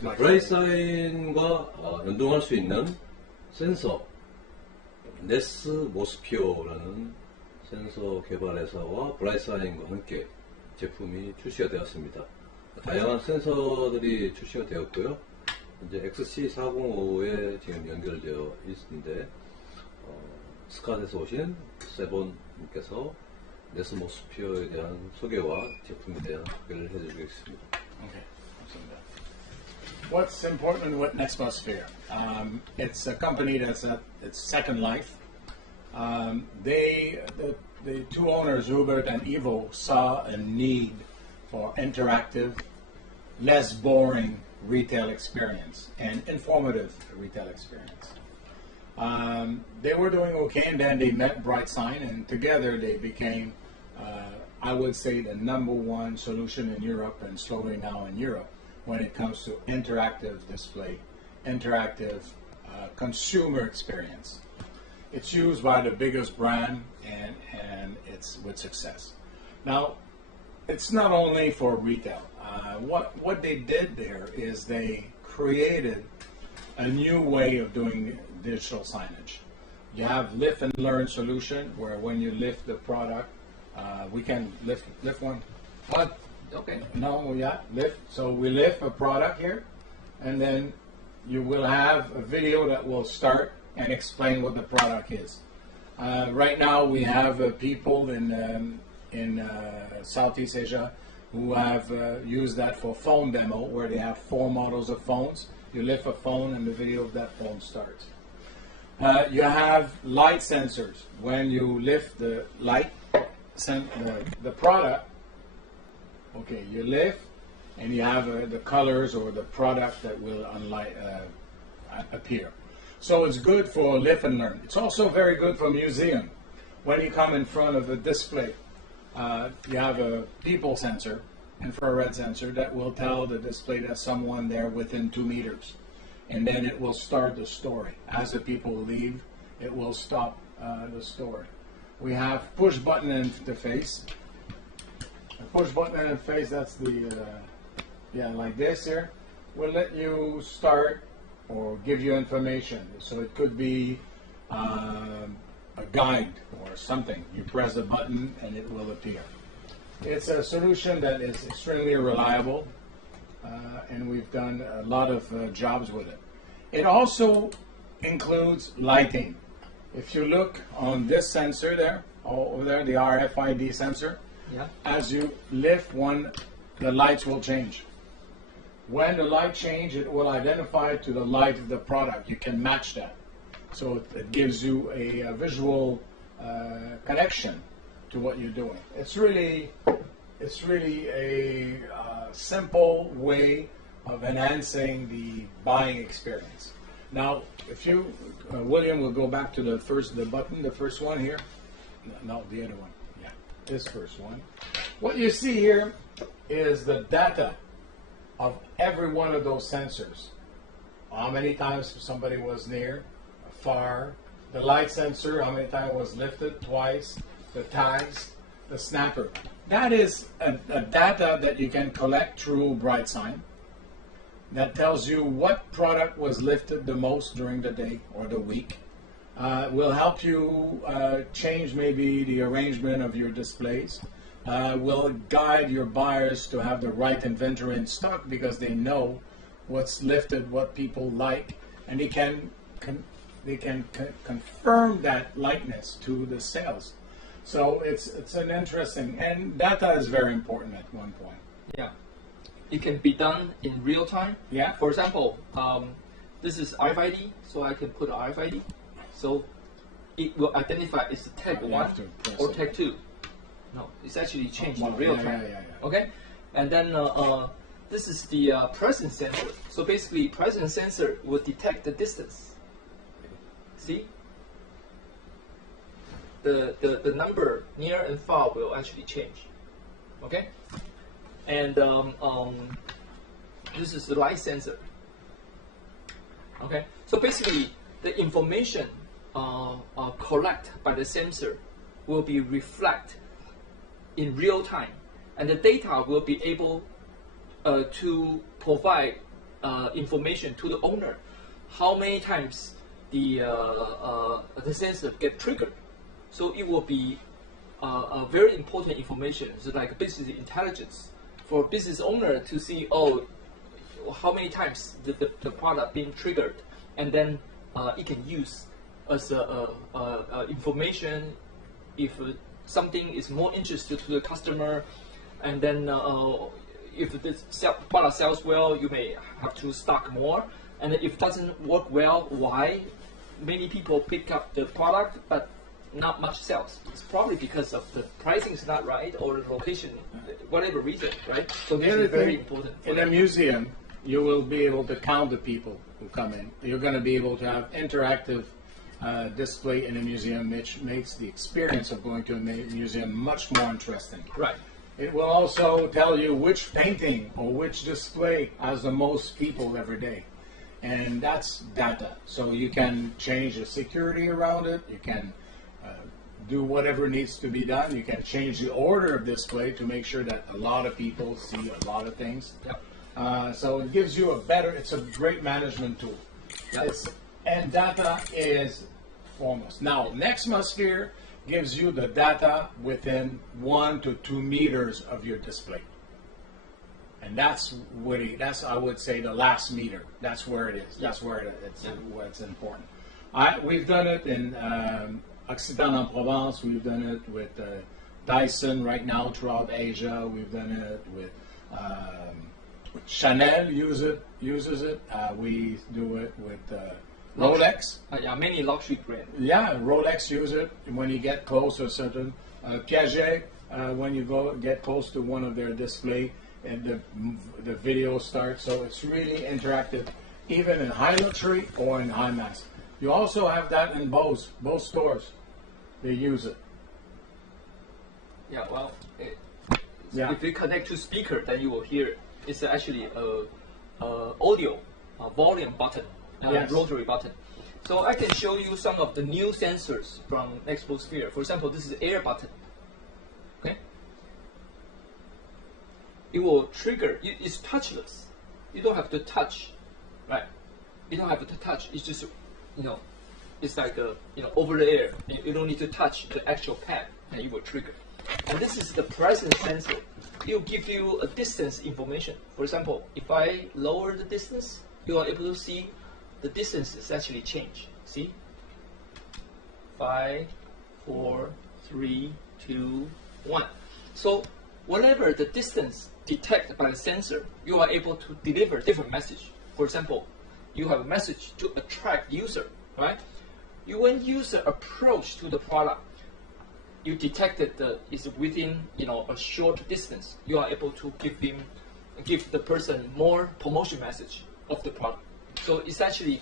브라이트사인과 연동할 수 있는 센서 네스모스피어라는 센서 개발 회사와 브라이트사인과 함께 제품이 출시가 되었습니다. 다양한 센서들이 출시가 되었고요. 이제 XC405에 지금 연결되어 있는데 스캇에서 오신 세본님께서 네스모스피어에 대한 소개와 제품에 대한 소개를 해주시겠습니다. Okay. What's important with Nexmosphere? It's a company that's at its second life. The two owners, Hubert and Ivo, saw a need for interactive, less boring retail experience and informative retail experience. They were doing okay, and then they met BrightSign, and together they became, I would say, the #1 solution in Europe, and slowly now in Europe, when it comes to interactive display, interactive consumer experience. It's used by the biggest brand, and it's with success. Now, it's not only for retail. What they did there is they created a new way of doing digital signage. You have lift and learn solution, where when you lift the product, we can lift one. What? Okay. No, yeah, lift. So we lift a product here, and then you will have a video that will start and explain what the product is. Right now, we have people in Southeast Asia who have used that for phone demo, where they have 4 models of phones. You lift a phone, and the video of that phone starts. You have light sensors. When you lift the light, the product. Okay, you lift, and you have the colors or the product that will appear. So it's good for lift and learn. It's also very good for museum. When you come in front of a display, you have a people sensor, infrared sensor, that will tell the display that someone there within 2 meters. And then it will start the story. As the people leave, it will stop the story. We have push button interface. A push button interface, that's the, like this here, will let you start or give you information. So it could be a guide or something. You press the button and it will appear. It's a solution that is extremely reliable, and we've done a lot of jobs with it. It also includes lighting. If you look on this sensor there, over there, the RFID sensor, as you lift one, the lights will change. When the light change, it will identify to the light of the product. You can match that. So it gives you a visual connection to what you're doing. It's really a simple way of enhancing the buying experience. Now, if you, William, will go back to the first one here. No, the other one. Yeah, this first one. What you see here is the data of every one of those sensors. How many times somebody was near, far, the light sensor, how many times was lifted, twice, the tags, the snapper. That is a data that you can collect through BrightSign that tells you what product was lifted the most during the day or the week. Will help you change maybe the arrangement of your displays. Will guide your buyers to have the right inventory in stock, because they know what's lifted, what people like, and they can confirm that likeness to the sales. So it's an interesting, and data is very important at one point. Yeah, it can be done in real time. Yeah. For example, this is RFID, so I can put RFID. So it will identify it's tag 1 or tag 2. No, it's actually changed in real time. Okay, and then this is the presence sensor. So basically, presence sensor will detect the distance. See, the number near and far will actually change. Okay, and this is the light sensor. Okay, so basically, the information collected by the sensor will be reflected in real time, and the data will be able to provide information to the owner. How many times the sensor get triggered? So it will be a very important information. So like business intelligence for business owner to see, oh, how many times the product being triggered, and then it can use as information if something is more interested to the customer, and then if the product sells well, you may have to stock more, and if it doesn't work well, why? Many people pick up the product, but not much sales. It's probably because of the pricing is not right or the location, whatever reason, right? So this is very important. In a museum, you will be able to count the people who come in. You're going to be able to have interactive display in a museum, which makes the experience of going to a museum much more interesting. Right. It will also tell you which painting or which display has the most people every day. And that's data. So you can change the security around it. You can do whatever needs to be done. You can change the order of display to make sure that a lot of people see a lot of things. Yep. So it gives you it's a great management tool. Yep. And data is foremost. Now, Nexmosphere gives you the data within 1 to 2 meters of your display. And that's I would say the last meter. That's where it is. That's where it's important. We've done it in Occident-en-Provence. We've done it with Dyson right now throughout Asia. We've done it with Chanel uses it. We do it with Rolex. Yeah, many luxury brands. Yeah, Rolex use it when you get close to a certain Piaget. When you get close to one of their display, and the video starts. So it's really interactive, even in high luxury or in high mass. You also have that in both stores. They use it. Yeah, well, if you connect to speaker, then you will hear it. It's actually a audio volume button, rotary button. So I can show you some of the new sensors from Nexmosphere. For example, this is air button. Okay, it will trigger. It's touchless. You don't have to touch, right? You don't have to touch. It's just, it's like over the air. You don't need to touch the actual pad, and it will trigger. And this is the presence sensor. It will give you a distance information. For example, if I lower the distance, you are able to see the distance is actually changed. See? 5, 4, 3, 2, 1. So whatever the distance detected by the sensor, you are able to deliver different message. For example, you have a message to attract user, right? When user approach to the product, you detected is within a short distance. You are able to give the person more promotion message of the product. So it's actually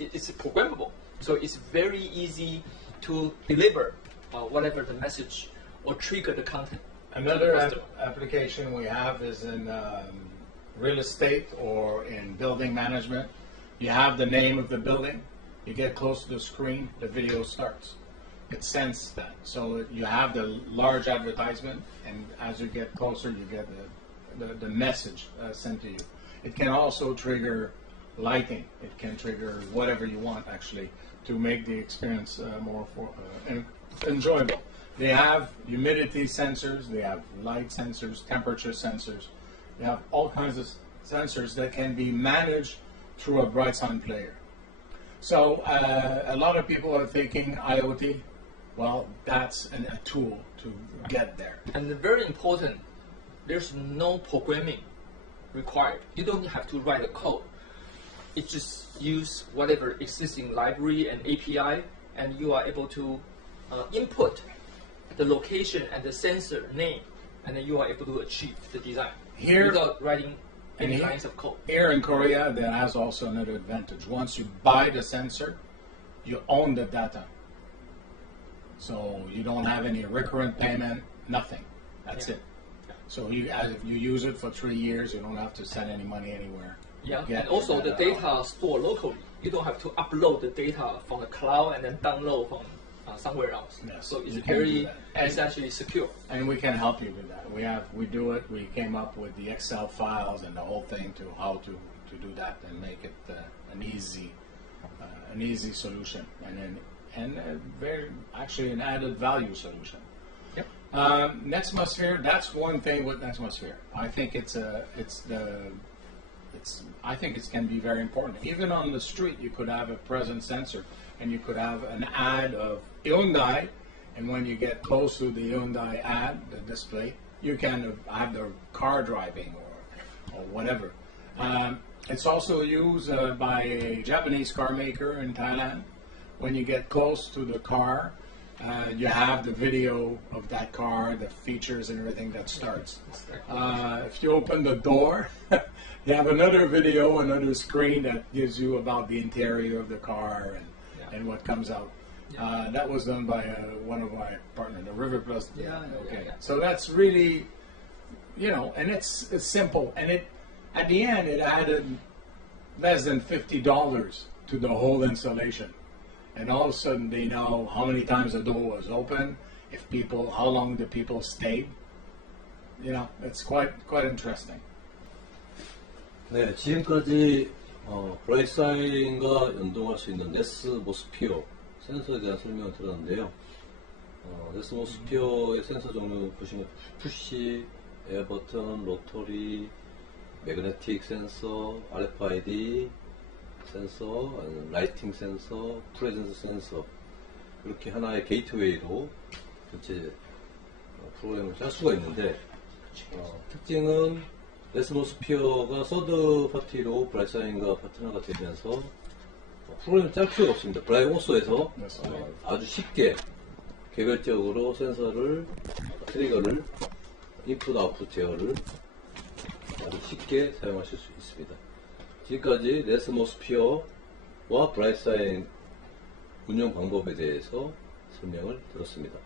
it's programmable. So it's very easy to deliver whatever the message or trigger the content. Another application we have is in real estate or in building management. You have the name of the building. You get close to the screen, the video starts. It senses that. So you have the large advertisement, and as you get closer, you get the message sent to you. It can also trigger lighting. It can trigger whatever you want, actually, to make the experience more enjoyable. They have humidity sensors, they have light sensors, temperature sensors. They have all kinds of sensors that can be managed through a BrightSign player. So a lot of people are thinking IoT. Well, that's a tool to get there. And very important, there's no programming required. You don't have to write a code. It just use whatever existing library and API, and you are able to input the location and the sensor name, and then you are able to achieve the design without writing any lines of code. Here in Korea, that has also another advantage. Once you buy the sensor, you own the data. So you don't have any recurrent payment, nothing. That's it. So if you use it for 3 years, you don't have to send any money anywhere. Yeah, and also the data stored locally. You don't have to upload the data from the cloud and then download from somewhere else. Yes, so it's actually secure. And we can help you with that. We do it. We came up with the Excel files and the whole thing to how to to do that and make it an easy solution and very actually an added value solution. Yep. Netmosphere, that's one thing with Netmosphere. I think it can be very important. Even on the street, you could have a presence sensor, and you could have an ad of Hyundai, and when you get close to the Hyundai ad, the display, you can have the car driving or whatever. It's also used by a Japanese car maker in Thailand. When you get close to the car, you have the video of that car, the features and everything that starts. If you open the door, you have another video, another screen that gives you about the interior of the car and what comes out. That was done by one of my partners, the River Plus. Okay. So that's really, and it's simple. And at the end, it added less than $50 to the whole installation. And all of a sudden, they know how many times the door was open, how long the people stayed. It's quite interesting. 네, 지금까지 브라이트사인과 연동할 수 있는 네스모스피어 센서에 대한 설명을 들었는데요. 네스모스피어의 센서 종류 보시면 푸시, 에어버튼, 로터리, 매그네틱 센서, RFID 센서, 라이팅 센서, 프레젠스 센서, 이렇게 하나의 게이트웨이로 전체 프로그램을 짤 수가 있는데, 특징은 네스모스피어가 서드 파티로 브라이트사인과 파트너가 되면서 프로그램을 짤 필요가 없습니다. 브라이호스에서 아주 쉽게 개별적으로 센서를, 트리거를, 인풋 아웃풋 제어를 아주 쉽게 사용하실 수 있습니다. 지금까지 네스모스피어와 브라이트사인 운영 방법에 대해서 설명을 들었습니다.